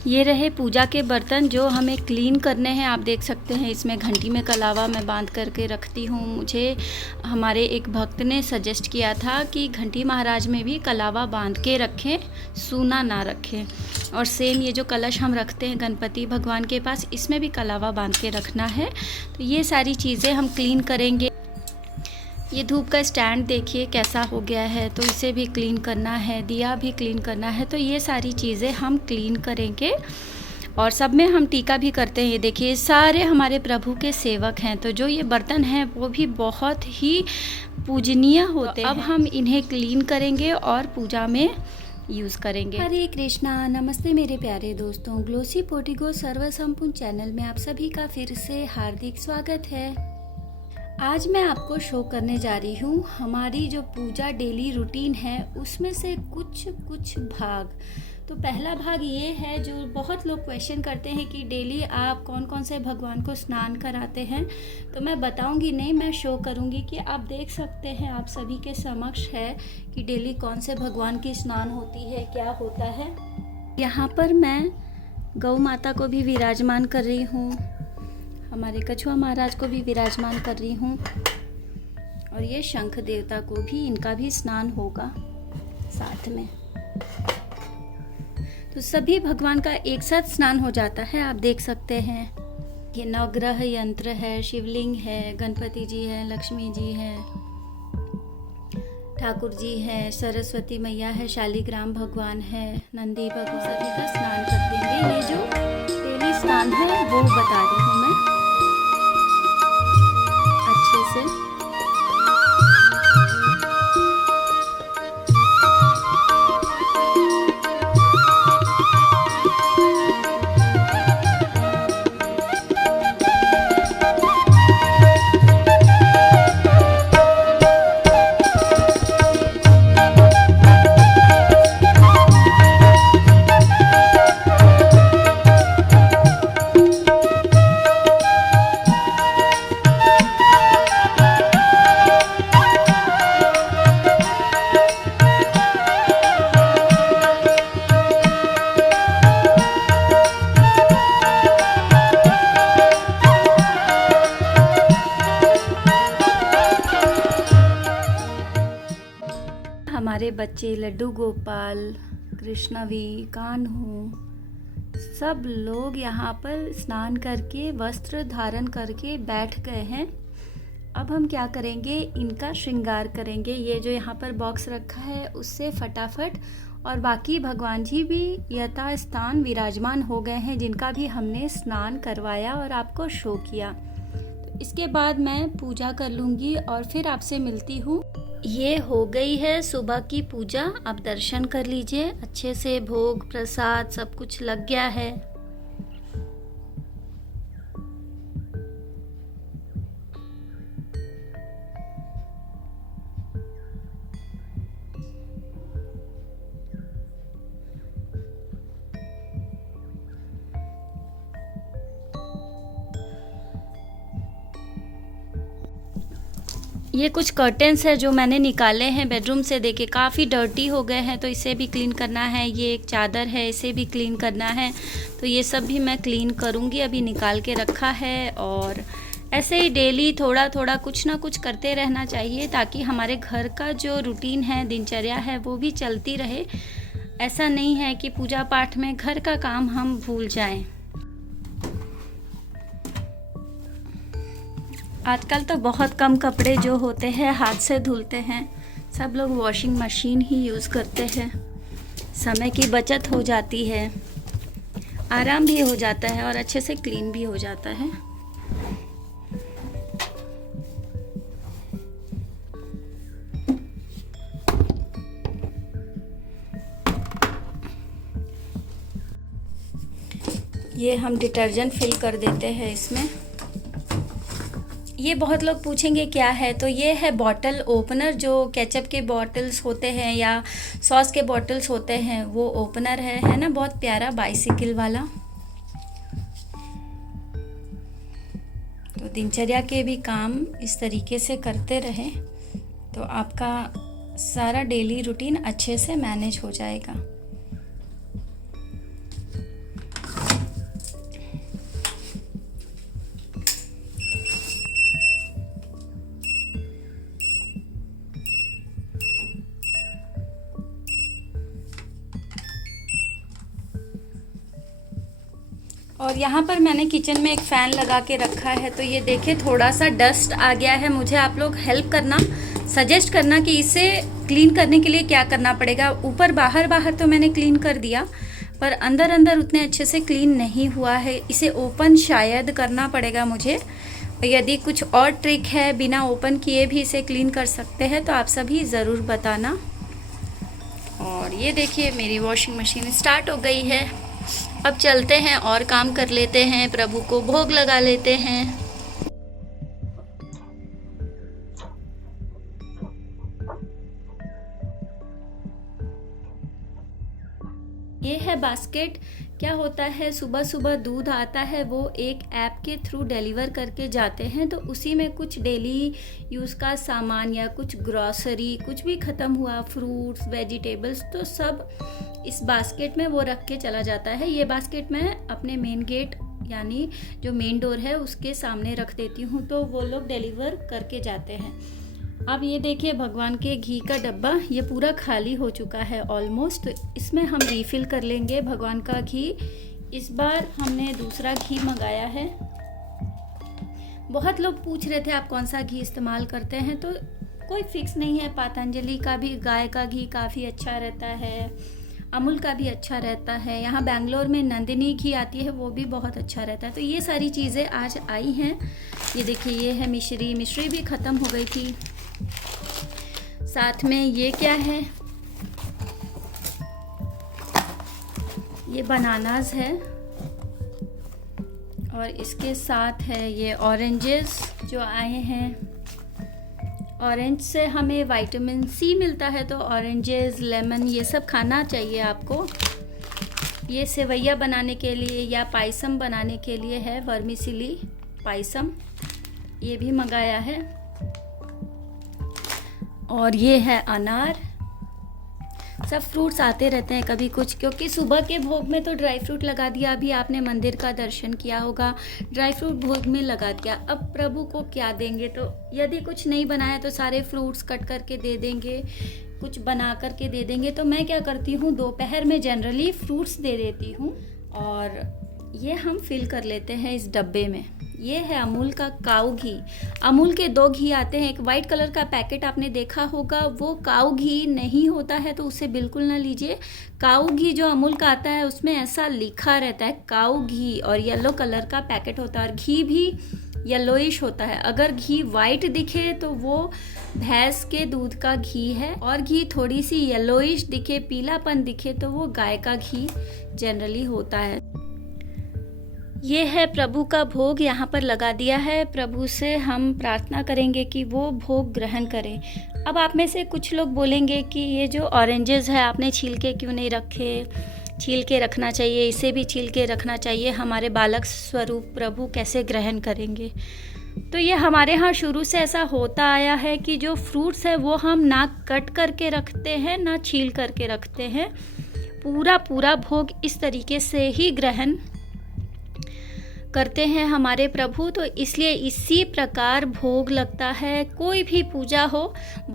ये रहे पूजा के बर्तन जो हमें क्लीन करने हैं। आप देख सकते हैं इसमें घंटी में कलावा मैं बांध करके रखती हूँ। मुझे हमारे एक भक्त ने सजेस्ट किया था कि घंटी महाराज में भी कलावा बांध के रखें, सूना ना रखें। और सेम ये जो कलश हम रखते हैं गणपति भगवान के पास, इसमें भी कलावा बांध के रखना है। तो ये सारी चीज़ें हम क्लीन करेंगे। ये धूप का स्टैंड देखिए कैसा हो गया है, तो इसे भी क्लीन करना है, दिया भी क्लीन करना है। तो ये सारी चीज़ें हम क्लीन करेंगे। और सब में हम टीका भी करते हैं। ये देखिए सारे हमारे प्रभु के सेवक हैं, तो जो ये बर्तन हैं वो भी बहुत ही पूजनीय होते हैं। अब हम इन्हें क्लीन करेंगे और पूजा में यूज़ करेंगे। हरे कृष्णा, नमस्ते मेरे प्यारे दोस्तों। ग्लोसी पोर्टिगो सर्व संपूर्ण चैनल में आप सभी का फिर से हार्दिक स्वागत है। आज मैं आपको शो करने जा रही हूँ हमारी जो पूजा डेली रूटीन है उसमें से कुछ भाग। तो पहला भाग ये है जो बहुत लोग क्वेश्चन करते हैं कि डेली आप कौन कौन से भगवान को स्नान कराते हैं। तो मैं बताऊंगी नहीं, मैं शो करूंगी कि आप देख सकते हैं, आप सभी के समक्ष है कि डेली कौन से भगवान की स्नान होती है, क्या होता है। यहाँ पर मैं गौ माता को भी विराजमान कर रही हूँ, हमारे कछुआ महाराज को भी विराजमान कर रही हूँ, और ये शंख देवता को भी, इनका भी स्नान होगा साथ में। तो सभी भगवान का एक साथ स्नान हो जाता है। आप देख सकते हैं ये नवग्रह यंत्र है, शिवलिंग है, गणपति जी है, लक्ष्मी जी है, ठाकुर जी है, सरस्वती मैया है, शालिग्राम भगवान है, नंदी भगवान, सभी का स्नान कर देंगे। ये जो डेली स्नान है वो बता रही हूँ मैं अच्छे से। हमारे बच्चे लड्डू गोपाल, कृष्णवी, कान्हू, सब लोग यहाँ पर स्नान करके वस्त्र धारण करके बैठ गए हैं। अब हम क्या करेंगे, इनका श्रृंगार करेंगे। ये जो यहाँ पर बॉक्स रखा है उससे फटाफट, और बाकी भगवान जी भी यथास्थान विराजमान हो गए हैं जिनका भी हमने स्नान करवाया और आपको शो किया। तो इसके बाद मैं पूजा कर लूँगी और फिर आपसे मिलती हूँ। ये हो गई है सुबह की पूजा। आप दर्शन कर लीजिए अच्छे से, भोग प्रसाद सब कुछ लग गया है। ये कुछ कर्टेंस है जो मैंने निकाले हैं बेडरूम से, देखे काफ़ी डर्टी हो गए हैं, तो इसे भी क्लीन करना है। ये एक चादर है, इसे भी क्लीन करना है। तो ये सब भी मैं क्लीन करूँगी, अभी निकाल के रखा है। और ऐसे ही डेली थोड़ा थोड़ा कुछ ना कुछ करते रहना चाहिए ताकि हमारे घर का जो रूटीन है, दिनचर्या है, वो भी चलती रहे। ऐसा नहीं है कि पूजा पाठ में घर का काम हम भूल जाएं। आजकल तो बहुत कम कपड़े जो होते हैं हाथ से धुलते हैं, सब लोग वॉशिंग मशीन ही यूज़ करते हैं। समय की बचत हो जाती है, आराम भी हो जाता है और अच्छे से क्लीन भी हो जाता है। ये हम डिटर्जेंट फिल कर देते हैं इसमें। ये बहुत लोग पूछेंगे क्या है, तो ये है बॉटल ओपनर। जो केचप के बॉटल्स होते हैं या सॉस के बॉटल्स होते हैं वो ओपनर है ना, बहुत प्यारा बाइसिकल वाला। तो दिनचर्या के भी काम इस तरीके से करते रहें तो आपका सारा डेली रूटीन अच्छे से मैनेज हो जाएगा। और यहाँ पर मैंने किचन में एक फ़ैन लगा के रखा है, तो ये देखिए थोड़ा सा डस्ट आ गया है। मुझे आप लोग हेल्प करना, सजेस्ट करना कि इसे क्लीन करने के लिए क्या करना पड़ेगा। ऊपर बाहर तो मैंने क्लीन कर दिया, पर अंदर उतने अच्छे से क्लीन नहीं हुआ है। इसे ओपन शायद करना पड़ेगा मुझे। यदि कुछ और ट्रिक है बिना ओपन किए भी इसे क्लीन कर सकते हैं तो आप सभी ज़रूर बताना। और ये देखिए मेरी वॉशिंग मशीन स्टार्ट हो गई है। अब चलते हैं और काम कर लेते हैं, प्रभु को भोग लगा लेते हैं। ये है बास्केट। क्या होता है, सुबह सुबह दूध आता है, वो एक ऐप के थ्रू डिलीवर करके जाते हैं, तो उसी में कुछ डेली यूज़ का सामान या कुछ ग्रॉसरी, कुछ भी ख़त्म हुआ, फ्रूट्स, वेजिटेबल्स, तो सब इस बास्केट में वो रख के चला जाता है। ये बास्केट मैं अपने मेन गेट यानी जो मेन डोर है उसके सामने रख देती हूँ, तो वो लोग डिलीवर करके जाते हैं। अब ये देखिए भगवान के घी का डब्बा ये पूरा खाली हो चुका है ऑलमोस्ट, तो इसमें हम रिफ़िल कर लेंगे भगवान का घी। इस बार हमने दूसरा घी मंगाया है। बहुत लोग पूछ रहे थे आप कौन सा घी इस्तेमाल करते हैं, तो कोई फिक्स नहीं है। पतंजलि का भी गाय का घी काफ़ी अच्छा रहता है, अमूल का भी अच्छा रहता है, यहाँ बेंगलोर में नंदिनी घी आती है, वो भी बहुत अच्छा रहता है। तो ये सारी चीज़ें आज आई हैं। ये देखिए ये है मिश्री भी ख़त्म हो गई थी। साथ में ये क्या है, ये बनानास है, और इसके साथ है ये ऑरेंजेस जो आए हैं। ऑरेंज से हमें विटामिन सी मिलता है, तो ऑरेंजेस, लेमन ये सब खाना चाहिए आपको। ये सेवैया बनाने के लिए या पायसम बनाने के लिए है, वर्मिसेली पायसम, ये भी मंगाया है। और ये है अनार। सब फ्रूट्स आते रहते हैं कभी कुछ, क्योंकि सुबह के भोग में तो ड्राई फ्रूट लगा दिया। अभी आपने मंदिर का दर्शन किया होगा, ड्राई फ्रूट भोग में लगा दिया। अब प्रभु को क्या देंगे, तो यदि कुछ नहीं बनाया तो सारे फ्रूट्स कट करके दे देंगे, कुछ बना करके दे देंगे। तो मैं क्या करती हूँ, दोपहर में जनरली फ्रूट्स दे देती हूँ, और ये हम फिल कर लेते हैं इस डब्बे में। ये है अमूल का काऊ घी। अमूल के 2 घी आते हैं, एक वाइट कलर का पैकेट आपने देखा होगा, वो काऊ घी नहीं होता है, तो उसे बिल्कुल ना लीजिए। काऊ घी जो अमूल का आता है उसमें ऐसा लिखा रहता है काऊ घी, और येलो कलर का पैकेट होता है, और घी भी येलोइश होता है। अगर घी वाइट दिखे तो वो भैंस के दूध का घी है, और घी थोड़ी सी येलोइश दिखे, पीलापन दिखे, तो वो गाय का घी जनरली होता है। ये है प्रभु का भोग, यहाँ पर लगा दिया है। प्रभु से हम प्रार्थना करेंगे कि वो भोग ग्रहण करें। अब आप में से कुछ लोग बोलेंगे कि ये जो ऑरेंजेस है आपने छील के क्यों नहीं रखे, छील के रखना चाहिए, इसे भी छील के रखना चाहिए, हमारे बालक स्वरूप प्रभु कैसे ग्रहण करेंगे। तो ये हमारे यहाँ शुरू से ऐसा होता आया है कि जो फ्रूट्स है वो हम ना कट करके रखते हैं ना छील करके रखते हैं, पूरा भोग इस तरीके से ही ग्रहण करते हैं हमारे प्रभु। तो इसलिए इसी प्रकार भोग लगता है। कोई भी पूजा हो,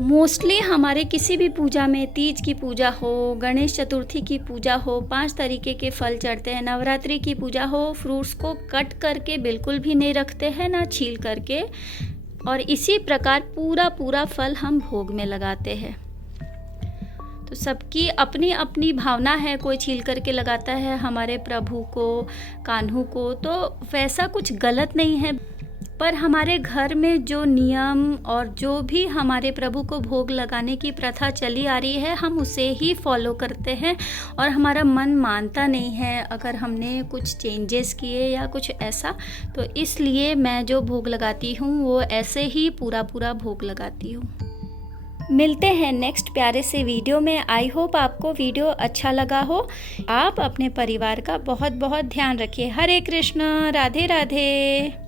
मोस्टली हमारे किसी भी पूजा में, तीज की पूजा हो, गणेश चतुर्थी की पूजा हो, 5 तरीके के फल चढ़ते हैं, नवरात्रि की पूजा हो, फ्रूट्स को कट करके बिल्कुल भी नहीं रखते हैं ना छील करके, और इसी प्रकार पूरा फल हम भोग में लगाते हैं। तो सबकी अपनी अपनी भावना है, कोई छील करके लगाता है हमारे प्रभु को, कान्हू को, तो वैसा कुछ गलत नहीं है। पर हमारे घर में जो नियम और जो भी हमारे प्रभु को भोग लगाने की प्रथा चली आ रही है, हम उसे ही फॉलो करते हैं, और हमारा मन मानता नहीं है अगर हमने कुछ चेंजेस किए या कुछ ऐसा। तो इसलिए मैं जो भोग लगाती हूँ वो ऐसे ही पूरा भोग लगाती हूँ। मिलते हैं नेक्स्ट प्यारे से वीडियो में। आई होप आपको वीडियो अच्छा लगा हो। आप अपने परिवार का बहुत ध्यान रखिए। हरे कृष्ण, राधे राधे।